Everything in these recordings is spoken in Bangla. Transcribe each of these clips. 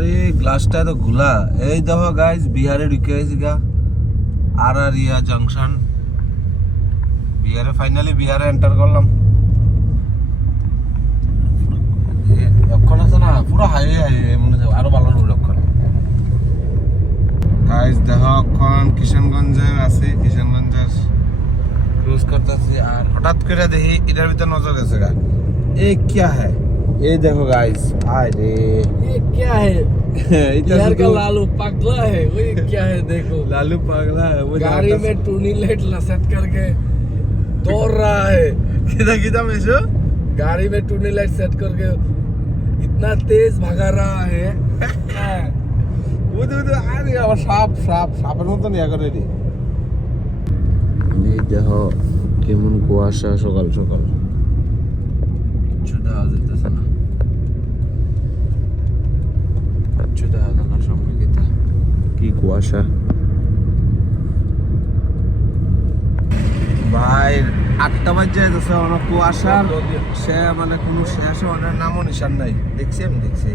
আরে গ্লাসটা তো ঘোলা। এই দেখো গাইস, বিহারে ঢুকে গেছি গা, আরারিয়া জংশন। বিহারে ফাইনালি বিহারে এন্টার করলাম। লক্ষণ আছে না, পুরো হাইওয়ে মনে হয়, আরো ভালো লক্ষণ। গাইস দেখো এখন কিশনগঞ্জে আছি, কিশনগঞ্জের ক্রুজ করতেছি। আর হঠাৎ করে দেখি এটার ভিতরে নজর গেছে গা, এ क्या है? ये देखो गाइस, अरे ये क्या है? यार का लालू पगला है वो, ये क्या है देखो। लालू पगला है वो, गाड़ी में टूनी लाइट लसट करके दौड़ रहा है। किधर किधर मेशो गाड़ी में टूनी लाइट सेट करके इतना तेज भगा रहा है। वो अरे और সাপের মতন ইয়া করে রে। এই দেখো কেমন কুয়াশা সকাল সকাল, চুদা যেতেছে না, চুদা না সামনে গিয়ে কি কুয়াশা ভাই। 8টা বাজে যাইতেছে, অনেক কুয়াশার সে মানে কোনো শেষ হওয়ার নামও নিশান নাই। দেখছি আমি দেখছি।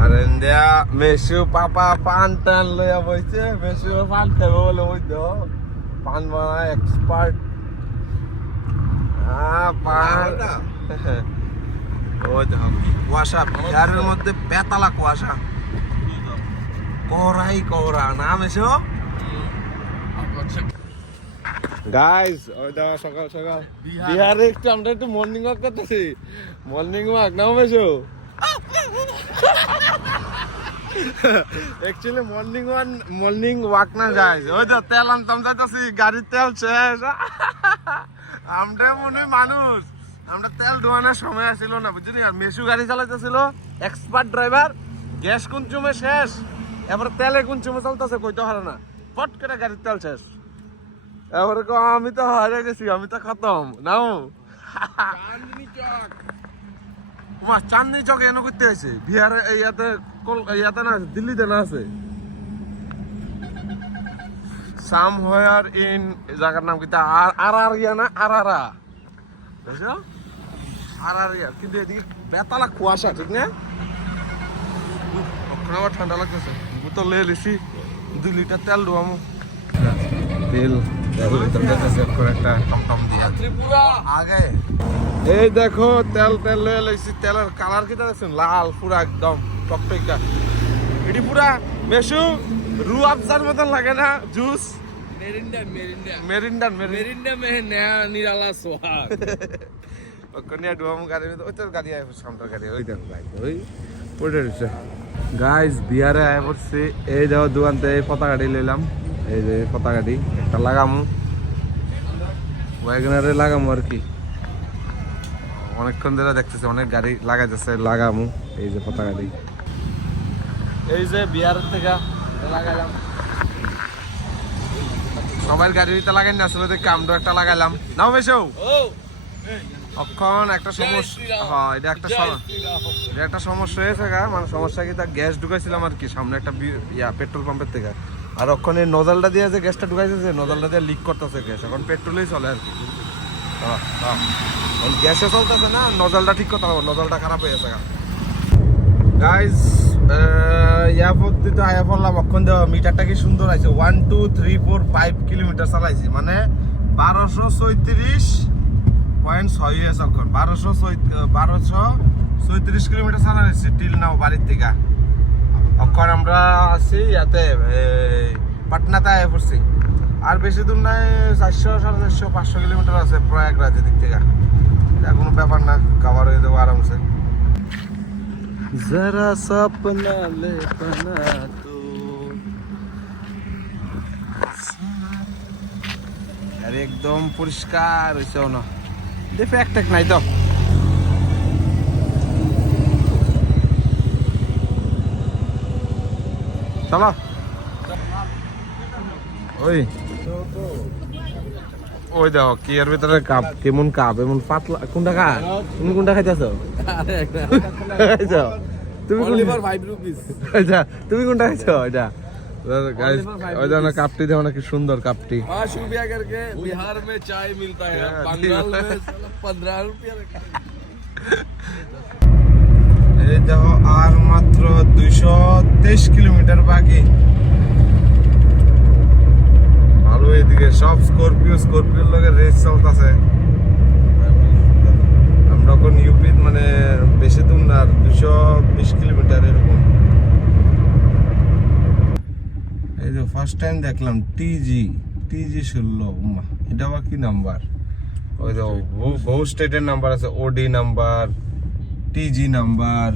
আর ইন্ডিয়া মেসু পাপা পান টান লইয়া বইছে, মেসু পান খাবে বলে ওই তো পান বানা এক্সপার্ট। পান ওই দেখো কুয়াশা, বিহারের মধ্যে বেতালা কুয়াশা, কোহরাই কোহরা না মেসু। গাইস ওই দেখো সকাল সকাল বিহারে আমরা একটু মর্নিং ওয়াক করতেছি। মর্নিং ওয়াক নাও মেসু। एक्चुअली मॉर्निंग वॉक ना गाइस, ওই তো তেল আনতাম যাইতাছি, গাড়ির তেল শেষ। আমরা মনে মানুষ, আমরা তেল দোয়ানোর সময় আসছিল না বুঝলি। আর মেসু গাড়ি চালাইতেছিল, এক্সপার্ট ড্রাইভার। গ্যাস কনজুমে শেষ, এবার তেলে কনজুমে চলতেছে, কইতে পারে না, ফট করে গাড়ির তেল শেষ। এবারে আমি তো হারিয়ে গেছি, আমি তো খতম নাও। चांदनी चौक, চাঁদনি চকে এনে করতে হয়েছে বিহারে, ইয়াতে ইয়াতে না, দিল্লিতে না আছে। সামহোয়ার ইন জায়গার নাম কিতা, আরারিয়া না, আরারা বুঝছো, আরারিয়া। কিন্তু এদিকে বেতালা কুয়াশা, ঠিক না? ওখানে আবার ঠান্ডা লাগতেছে। বোতল লয়ে লিছি, 2 লিটার তেল ডুবামু। তেল একটা টমটম দিয়া त्रिपुरा আগে। এই দেখো তেল লয়ে লইছি। তেলের কালার কিটা দেখছেন, লাল পুরা একদম টকটকা। এটি পুরা মেসু রু আফজার মতন লাগে না, জুস मेरिंडा মেরিন্ডান मेरिंडा में है नया निराला स्वाद। ওখানে ডুয়াম গাড়ি, ওই তোর গাড়ি আয়, সামনের গাড়ি ওই দেখো গাড়ি ওই পড়ে রয়েছে। গাইস বিহারে আয় পড়ছি। এই দেখো দোকান থেকে পতাকাটি লইলাম, এই যে পতাকাটি একটা লাগামু, ওয়াগনারে লাগামু আর কি। অনেকক্ষণ ধরে দেখতেছি অনেক গাড়ি লাগাইতেছে, লাগামু। এই যে পতাকাটি, এই যে বিহারের থেকে লাগাইলাম। সবার গাড়িতে লাগাই না আসলে, দেখে আমরা একটা লাগাইলাম। নাও বেশো অক্ষণ একটা সমস্যা। হ্যাঁ এটা একটা সমস্যা হয়েছে গা, মানে সমস্যা কি, তা গ্যাস ঢুকাইছিলাম আর কি সামনে একটা পেট্রোল পাম্পের থেকে। আর ওখানে নজলটা দিয়ে যে গ্যাসটা ঢুকাইছে, নজলটা দিয়ে লিক করতেছে গ্যাস, এখন পেট্রোলেই চলে আর কি। গ্যাসে চলতেছে না, নজলটা ঠিক করতে হবে, নজলটা খারাপ হয়ে গেছে। গাইজ এয়ারপোর্ট দিতে আয়া পড়লাম। অক্ষণ দেওয়া মিটারটা কি সুন্দর আছে, 1 2 3 4 5 কিলোমিটার চালাইছি, মানে 1234.6 হয়েছে। অক্ষণ 1234 কিলোমিটার চালাইছি টিল নাও বাড়ির থেকে। অক্ষণ আমরা আছি ইয়াতে পাটনাতে আয়া পড়ছি। আর বেশি দূর নাই, 400 450 500 কিলোমিটার আছে প্রয়াগরাজের দিক থেকে। এটা কোনো ব্যাপার না, কভার হয়ে যাবো আরামসে। जरा सपना ले बना तो আরে একদম পরিষ্কার হইছে না, ডিফেক্ট নাই তো। চলো ওই ওই দেখো কি এর ভিতরে কাপ, কেমন কাপ, এমন পাতলা। কোনটা খা তুমি, কোনটা খাইতেছো? তুমি ओनली 5 रुपीस। আচ্ছা তুমি কোনটা খাইছো? এটা गाइस ওই জানা কাপটি দেখো না কি সুন্দর কাপটি। 5 रुपया करके बिहार में चाय मिलता है, बंगाल में 15 रुपया। এই দেখো আর মাত্র 200 কিলোমিটার বাকি। ভালো, এদিকে সব স্করপিওর লগে রেস চলতেছে। আমরা এখন ইউপি, মানে বেশি দূর না, 220 কিলোমিটার এরকম। এই যে ফার্স্ট টাইম দেখলাম টিজি 16। এটা আবার কি নাম্বার? ওই যে বহু স্টেটের নাম্বার আছে, ওডি নাম্বার, টিজি নাম্বার,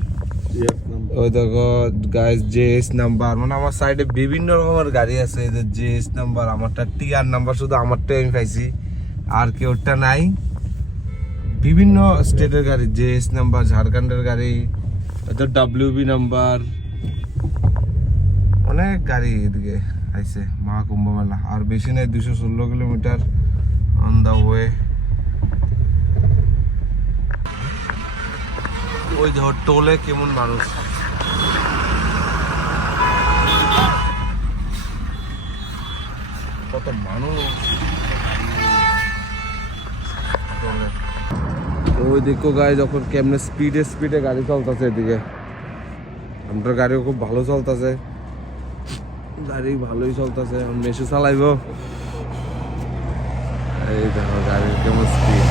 ওই দেখো গাইস জেএস নাম্বার। মানে আমার সাইডে বিভিন্ন রকমের গাড়ি আছে। এই যে জেএস নাম্বার, আমারটা টিআর নাম্বার, শুধু আমারটাই আমি পাইছি, আর কেউটা নাই। বিভিন্ন স্টেটের গাড়ি, জেএস নাম্বার, ঝাড়খণ্ডের গাড়ি, এটা ডাব্লিউবি নাম্বার, অনেক গাড়ি এদিকে আইছে মহাকুম্ভ মেলা। আর বেশি নাই, 216 কিলোমিটার অন দা ওয়ে। ওই দেখো টোলে কেমন মানুষ, কত মানুষ টোলে। ওই দেখো গাড়ি যখন কেমনে স্পিডে গাড়ি চলতেছে এদিকে। আমার গাড়িও খুব ভালো চলতেছে, গাড়ি ভালোই চলতেছে। মেশো চালাইব, এই দেখো গাড়ির কেমন স্পিড,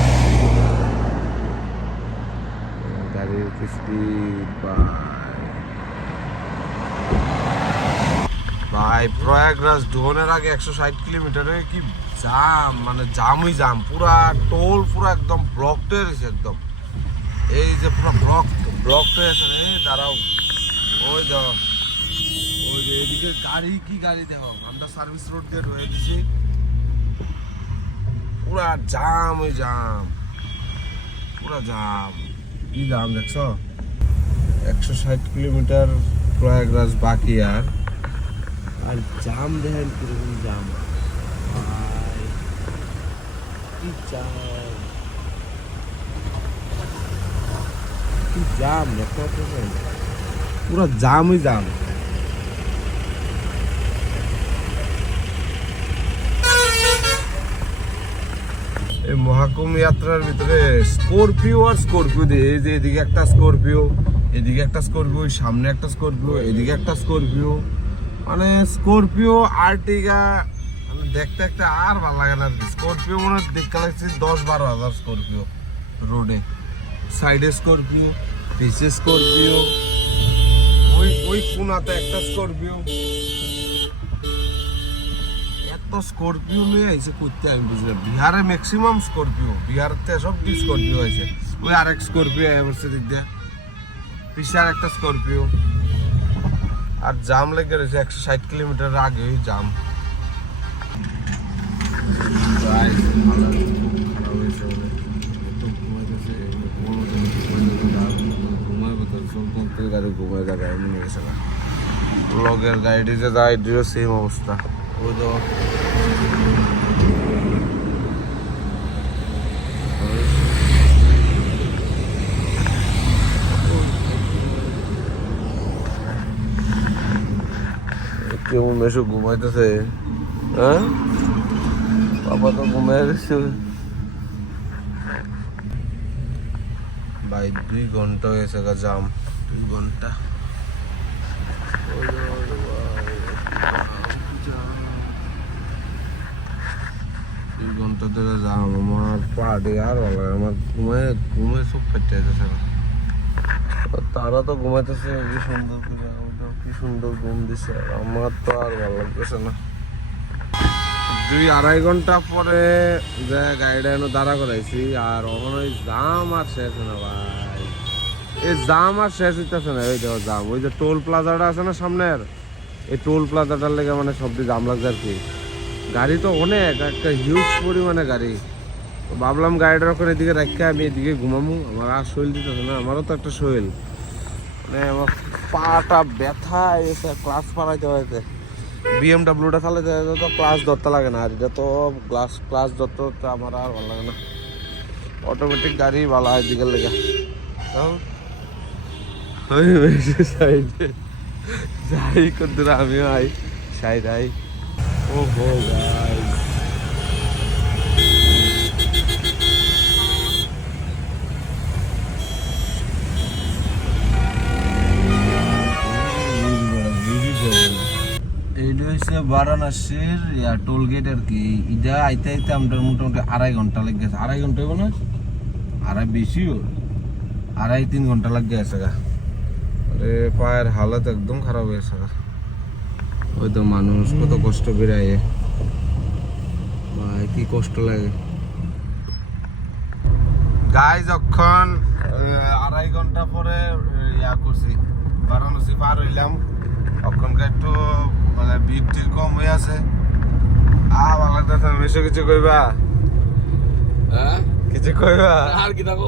গাড়ির স্পিড ভাই। প্রয়াগরাজ ঢোনের আগে 160 কিলোমিটারে কি জাম, মানে জামই জাম, পুরা টোল পুরা একদম ব্লক হয়ে গেছে একদম। এই যে পুরো ব্লক হয়ে আছে রে। দাঁড়াও, ওই দেখো, ওই যে এদিকে গাড়ি, কি গাড়ি দেখো, আমরা সার্ভিস রোড দিয়ে রয়ে দিছি, পুরা জাম, ওই জাম, পুরা জাম, কি জাম দেখছো। 160 কিলোমিটার প্রয়াগরাজ বাকি। আর জাম দেখেন কিরকম জাম ভাই, কি জাম, কি জাম দেখো, পুরা জামই জাম। এই মহাকুম্ভ যাত্রার ভিতরে স্করপিও আর স্করপিও দিয়ে, এই যে এদিকে একটা স্করপিও, এদিকে একটা স্করপিও, সামনে একটা স্করপিও, এদিকে একটা স্করপিও, মানে স্করপিও আর্টিগা দেখতে একটা আর ভালো লাগে না। স্করপিও মনে দেখতে লাগছে 10-12 হাজার স্করপিও রোডে, সাইডে স্করপিও, পিছে স্করপিও, ওই কোনাতে একটা স্করপিও। এত স্করপিও নিয়ে আইছে করতে আমি বুঝলাম। বিহারে ম্যাক্সিমাম স্করপিও, বিহারতে সব স্করপিও আছে। ওই আরেক স্করপিও এসে দিক দিয়ে, পিছে আর একটা স্করপিও। আর জাম লেগে রয়েছে 160 কিলোমিটার আগে, ওই জাম। লগের গাড়ি যে যায় সেম অবস্থা। ওই তো কেমন মেশো ঘুমাইতেছে, হ্যাঁ বাবা তো ঘুমাই গেছে ভাই। 2 ঘন্টা হয়েছে জাম, 2 ঘন্টা। 2 ঘন্টা ধরে জাম। আমার পাহাড়ে আর ভালো লাগে, আমার ঘুমে সব ফেটে যাচ্ছে। তারা তো ঘুমাইতেছে কি সুন্দর করে, কি সুন্দর ঘুম দিছে, আমার তো আর ভালো লাগতেছে না। 2-2.5 ঘন্টা পরে যে গাড়িটা এনে দাঁড়া করাইছি, আর ওখানে ওই জাম আর শেষ না ভাই। এই জাম আর শেষ হইতেছে না। ওই দেখো জাম, ওই যে টোল প্লাজাটা আছে না সামনের, এই টোল প্লাজাটার লেগে মানে সবদি জাম লাগছে আর কি। গাড়ি তো অনেক, একটা হিউজ পরিমাণে গাড়ি। ভাবলাম গাড়িটার ওখানে এদিকে রাখতে আমি এদিকে ঘুমামু, আমার আর শরীর দিতেছে না। আমারও তো একটা শরীর, মানে আমার পাটা ব্যথা এসে ক্লাস পাড়াইতে হয়েছে। বিএমডাব্লিউটা চালাতে তো ক্লাস ধরতে লাগে না, আর এটা তো ক্লাস ধরতে আমার আর ভালো লাগে না। অটোমেটিক গাড়ি ভালো হয় দিকের লেগে। যাই কদ্দুর আমিও আই সাইড আই। ও হো গাইস, যে বারাণসীর টোল গেট আর কি, এটা আইতে আইতে আমরা মোটামুটি 2.5 ঘন্টা লেগে গেছে। 2.5 ঘন্টা হইব না, 2.5 বেশিও, 2.5-3 ঘন্টা লাগে গেছে গা। আরে পায়ের হালত একদম খারাপ হয়েছে গা। ওই তো মানুষ কত কষ্ট বেড়ায়, ভাই কি কষ্ট লাগে। গাই যখন 2.5 ঘন্টা পরে করছি, বারাণসী পার হইলাম, তখনকার একটু মানে ভিড় টির কম হয়ে আছে। ভালো লাগতেছে। বেশি কিছু কইবা? হ্যাঁ কিছু কইবা? আর কি দেখো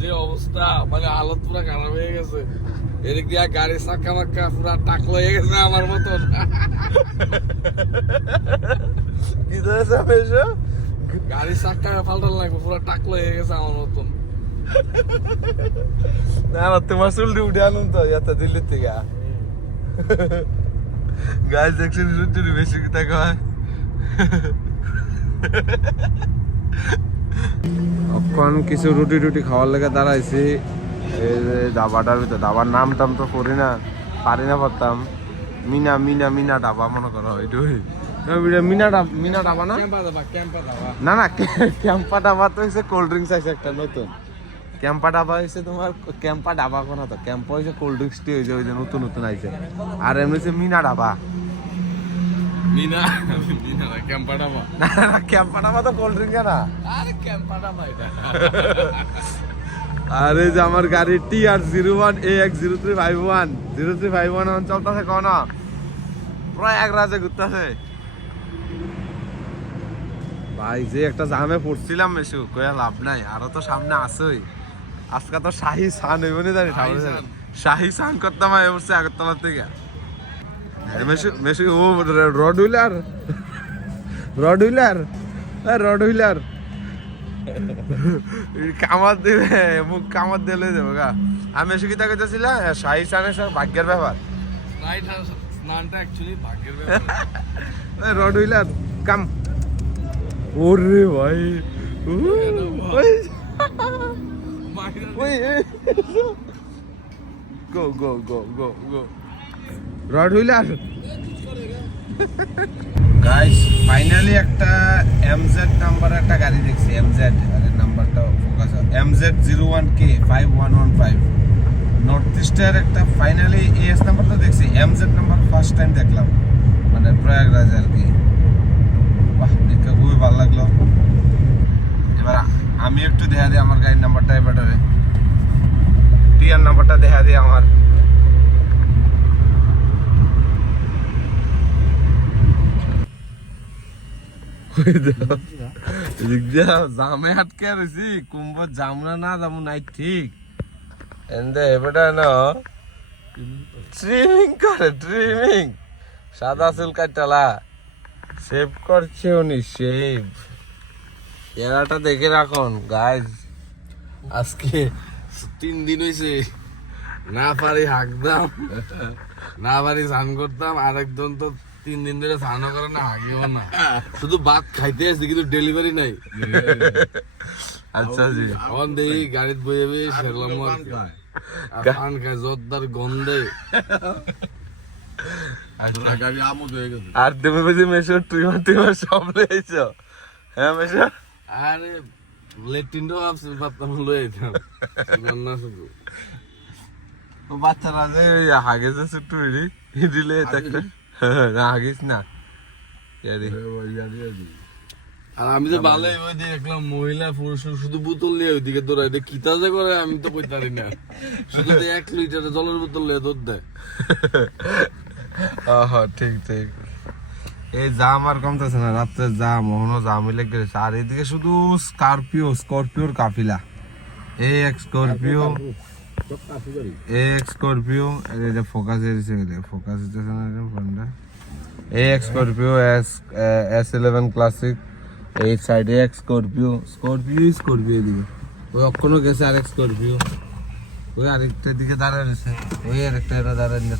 যে অবস্থা, মানে হালত পুরো খারাপ হয়ে গেছে। এদিক দিয়ে গাড়ি চাক্কা মাক্কা পুরা টাকলো হয়ে গেছে আমার মতন। কি ধরেছে বেশি? গাড়ি চাক্কা পাল্টাল লাগবে, পুরো টাকলো হয়ে গেছে আমার মতন। না না, তোমার চুলটি উঠে আনুন তো ইয়াতে দিল্লির থেকে। গাছ দেখছেন রুটি বেশি টাকা হয়। এখন কিছু রুটি টুটি খাওয়ার লেগে দাঁড়াইছি এই যে ধাবাটার ভিতর। ধাবার নাম টাম তো করি না, পারি না পারতাম। মিনা মিনা মিনা ধাবা মনে করো এটুই। মিনা ধাবা না, না না ক্যাম্পা ধাবা তো হচ্ছে কোল্ড ড্রিঙ্কস আছে একটা নতুন। ক্যাম্পা ধাবা হয়েছে তোমার, ক্যাম্পা ধাবা কোনো তো ক্যাম্পা হয়েছে কোল্ড ড্রিঙ্কসটি হয়েছে, ওই যে নতুন নতুন আইছে। আর এমনি হচ্ছে মিনা ধাবা। মিনা মিনা না, ক্যাম্পা ধাবা। না না, ক্যাম্পা ধাবা তো কোল্ড ড্রিঙ্ক না। আরে ক্যাম্পা ধাবা এটা। আরে যে আমার গাড়ি TR01 AX0351 0351 এখন চলতেছে কোন প্রায় এক রাজে ঘুরতেছে। ভাই যে একটা জামে পড়ছিলাম মেশু, কয়া লাভ নাই, আরো তো সামনে আসেই। আজকে তো শাহি সান হইব না জানি, শাহি সান করতাম এবছর আগরতলা থেকে। মেশু মেশু ও rod wheeler, rod wheeler, rod wheeler কামার দিবে, মুখ কামার দিলে যাবো গা। আমি এসে কি তাকে চাইছিলাম শাহি সানের সব ভাগ্যের ব্যাপার। স্নানটা অ্যাকচুয়ালি ভাগ্যের ব্যাপার। রড হুইলার কাম। ওরে ভাই গো গো গো গো গো রড হুইলার। গাইস ফাইনালি একটা MZ নাম্বার একটা গাড়ি দেখছি। MZ আরে নাম্বারটা ফোকাস, MZ01K 5115 নর্থ ইস্টের একটা ফাইনালি AS নাম্বারটা দেখছি। MZ নাম্বার ফার্স্ট টাইম দেখলাম, মানে প্রয়াগরাজ আর কি। বাহ, দেখে খুবই ভালো লাগলো। এবার আমি একটু দেখা দিই আমার গাড়ির নাম্বারটা, এবার TR নাম্বারটা দেখা দিই আমার। জামে আটকে রয়েছি, কুম্ভ জামরা না যাবো নাই ঠিক। এন্ডে এবারে না ট্রিমিং করে, ট্রিমিং সাদা চুল কাটালা সেভ করছে উনি, সেভ। এরাটা দেখে রাখুন গাইজ। আজকে 3 দিন হয়েছে, না পারি হাঁকতাম, না পারি স্নান করতাম। আরেকজন তো 3 দিন ধরে স্নানও করে না, হাগিও না, শুধু ভাত খাইতে আসছে কিন্তু ডেলিভারি নাই। আচ্ছা জি, এখন দেখি গাড়িতে বয়ে বয়ে সেরলাম খান খায় জোরদার গন্ধে। আর তুমি বুঝি মেশো ট্রিমার টিমার সব লইছ? হ্যাঁ মেশো, আরে লেট্রিনটাও ভাবতাম লয়ে যেতাম না, শুধু বাচ্চারা যে হাগেছে ছুট্টু দিলে একটা না হাগিস না। আর আমি তো ভালোই ওই যে দেখলাম মহিলা পুরুষ শুধু বোতল নিয়ে ওইদিকে দৌড়াই, কিতা যে করে আমি তো কইতে পারি না। শুধু 1 লিটার জলের বোতল নিয়ে দৌড় দেয়। ঠিক ঠিক। এই জাম আর কমতেছে না, রাত্রে জাম, এখনো জাম লেগে গেছে। আর এদিকে শুধু স্করপিওর কাফিলা। স্করপিও স্করপিও এটা ফোকাস এসে গেলে, ফোকাস হচ্ছে না ফোনটা। স্করপিও S11 ক্লাসিক, এই সাইডে স্করপিও এদিকে ওই অক্ষণও গেছে। আরেক স্করপিও ওই আরেকটার দিকে দাঁড়ায় রয়েছে, ওই আরেকটা এটা দাঁড়ায় না।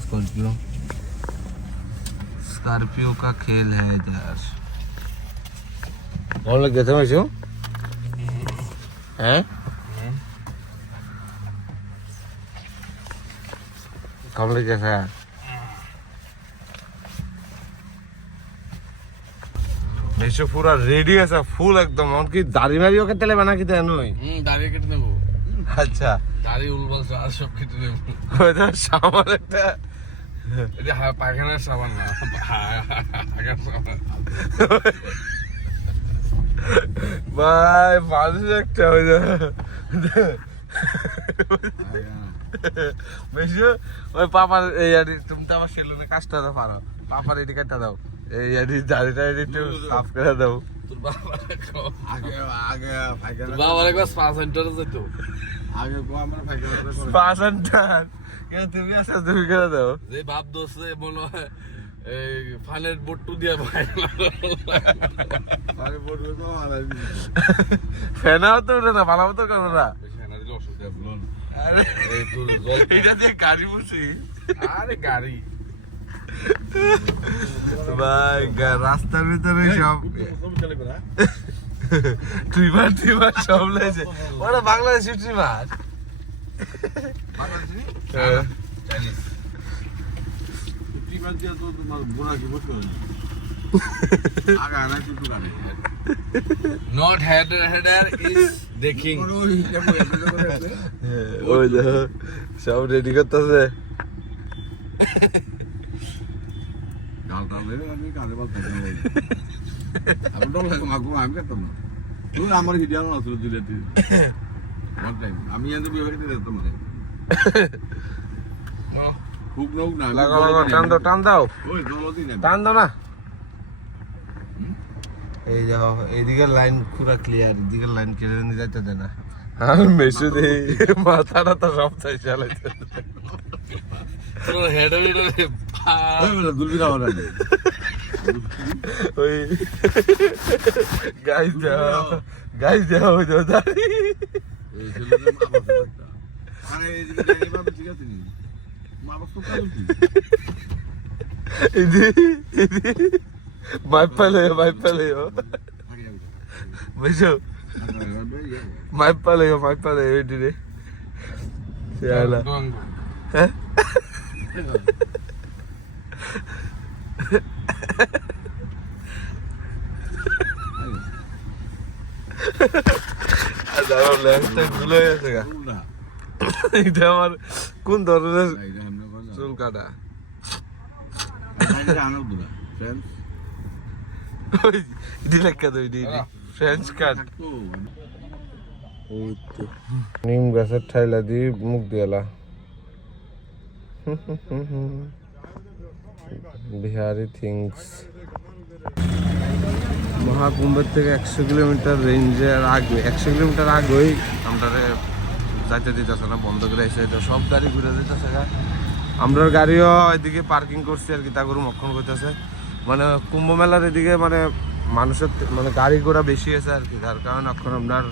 स्कॉर्पियो का खेल है इधर। कौन लग गए थे मैशो हैं? कौन लग गया था? মেশো পুরা রেডি আছে ফুল একদম এমনকি দাড়ি মারি ওকে তেলে বানা কি দেন ওই দাঁড়িয়ে কেটে নেবো আচ্ছা দাড়ি উলবাল আর সব কেটে নেবো ওই তো সামার একটা এই যে পায়খানার সাবান না হাগার সাবান ভাই মানুষ একটা ওই যে মেশো ওই পাপার এই আরে তুমি তো আমার সেলুনে কাজটা দাও পারো পাপার এটি কাটটা দাও এই আরে দাড়িটা একটু সাফ করে দাও তোর বাবা আগে আগে ফাইকার বাবার একবার স্পা সেন্টারে যেত আগে কো আমরা ফাইকার পাঁচান্টার কেন তুমি আসা তুমি করে দাও যে বাপ দোষে মনে হয় এই ফানের বট্টু দিয়ে ভাই আরে বড় তো আরে ফেনাও তো উঠে না ভালো মতো করো না ফ্যানের দিলে অসুবিধা বলুন আরে এই তোর জল এটা দিয়ে গাড়ি বসি আরে গাড়ি ভাই রাস্তার ভিতরে সব সব চলে বেড়া ট্রিমার সব লেছে ওরা বাংলাদেশি ট্রিমার বাংলাদেশি চাইনিজ টিমার দিয়া তো তোমার বোনা কি বসে আগা না কিছু গানে নট হেডার ইজ দেখিং ওই কেমন করে ওই দেখো সব রেডি করতেছে গাল টাল মেরে আমি কানে বলতে আমি ডল লাগে মাগো আমি করতাম না তুই আমার হিডিয়াল না তুই দিলে তুই ওয়ান টাইম আমি এনে বিয়ে করে দিতাম না খুব নৌ না লাগা টান দাও ওই দলদি না টান দাও না এই যাও এইদিকে লাইন পুরো ক্লিয়ার এদিকে লাইন কেটে নিয়ে যাইতে দেয় না আর মেসু দে মাথাটা তো সব চাই চালাইতে তোর হেডার ওই বলে দুলবি না ওরা ওই গাইস যাও ওই তো দাঁড়ি এই ছেলেটা মা বাবা একটা আরে এই যে এই বাবা ঠিক আছে নি মা বাবা তো কাল কি এদি মাইপ পালে মেসু মাইপ পালে এটি রে সিয়ালা হ্যাঁ দাঁড়াও লেন্সটা গুলো গেছে গা এটা আমার কোন ধরনের চুল কাটা ওই ডিলেক্কা তো ফ্রেঞ্চ কাট নিম গাছের ঠাইলা দিয়ে মুখ দিয়ালা বিহারি থিংস মহাকুম্ভের থেকে 100 কিলোমিটার রেঞ্জের আগে 100 কিলোমিটার আগেই আমরা যাইতে দিতেছে না বন্ধ করে এসে তো সব গাড়ি ঘুরে দিতেছে আমরার গাড়িও এদিকে পার্কিং করছি আর কি তা করে মক্ষণ করতেছে মানে কুম্ভ মেলার এদিকে মানে মানুষের মানে গাড়ি ঘোড়া বেশি আছে আর কি যার কারণে এখন আপনার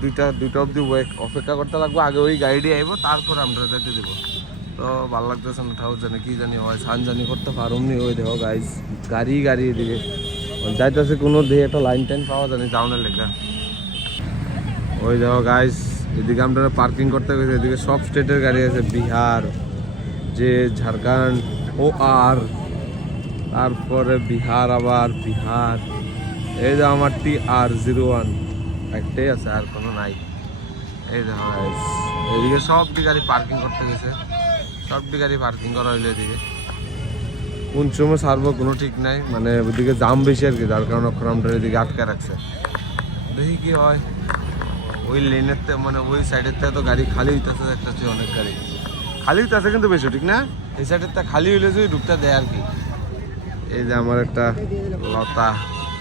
দুইটা অব্দি অপেক্ষা করতে লাগবে আগে ওই গাড়ি আইব তারপর আমরা যেতে দিব তো ভালো লাগতেছে না ঠাউর জানি কি জানি হয় সান জানি করতে পারুমনি ওই দেখো গাইজ গাড়ি এদিকে যাইতেছে কোনো দিয়ে একটা লাইন টাইন পাওয়া জানি টাউনের লেখা ওই দেখো গাইজ এদিকে আমরা পার্কিং করতে গেছি এদিকে সব স্টেটের গাড়ি আছে বিহার যে ঝাড়খণ্ড ও আর তারপরে বিহার আবার বিহার এই যে আমার TR01 একটাই আছে আর কোনো নাই এই দেখো গাইজ এদিকে সবটি গাড়ি পার্কিং করতে গেছে সবটি গাড়ি পার্কিং করা হইলো এদিকে কোন সময় ছাড়বো কোনো ঠিক নাই মানে ওদিকে জাম বেশি আর কি যার কারণে এখন আমরা এদিকে আটকে রাখছে দেখি কি হয় ওই লেনের মানে ওই সাইডের থেকে তো গাড়ি খালি হইতেছে একটা চেয়ে অনেক গাড়ি খালি হইতেছে কিন্তু বেশি ঠিক না এই সাইডের তা খালি হইলে যে ঢুকতে দেয় আর কি এই যে আমার একটা লতা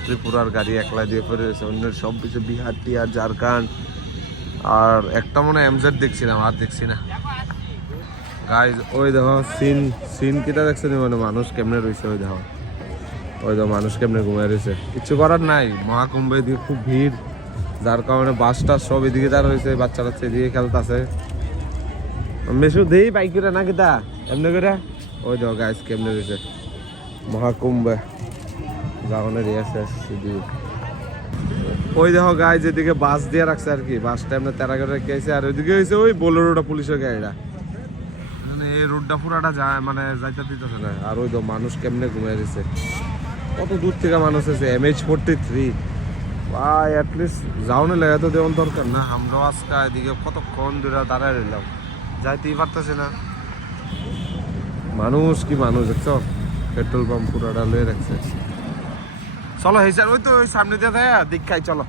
ত্রিপুরার গাড়ি একলা দিয়ে পড়ে রয়েছে অন্যের সব কিছু বিহার টিহার ঝাড়খণ্ড আর একটা মনে MZ দেখছিলাম আর দেখছি না গাইজ ওই দেখো সিন কিটা দেখছে মানে মানুষ কেমনে রয়েছে ওই দেখো মানুষ কেমনে ঘুমায় রয়েছে কিছু করার নাই মহাকুম্ভে এদিকে খুব ভিড় যার কারণে বাসটা সব এদিকে তার হয়েছে বাচ্চা এদিকে খেলতেছে মেশু দেই বাইক করে না কিতা এমনি করে ওই দেখো গাইজ কেমনে রয়েছে মহাকুম্ভে যাওয়ানের আছে ওই দেখো গাইজ এদিকে বাস দিয়ে রাখছে আর কি বাসটা এমনি তেরা করে রেখেছে আর ওইদিকে হয়েছে ওই বোলেরোটা পুলিশের গাড়িটা এই রোডটা পুরাটা যায় মানে যাইতে দিতেছে না আর ওই তো মানুষ কেমনে ঘুমিয়ে দিছে কত দূর থেকে মানুষ আছে MH43 ভাই অ্যাটলিস্ট যাওনে লেগে তো দেওয়ার দরকার না আমরাও আজকে এদিকে কতক্ষণ ধরে দাঁড়ায় রইলাম যাইতেই পারতেছে না মানুষ কি মানুষ দেখছো পেট্রোল পাম্প পুরোটা লয়ে রাখছে চলো হেসার ওই তো ওই সামনে দিয়ে দেয় দীক্ষায় চলো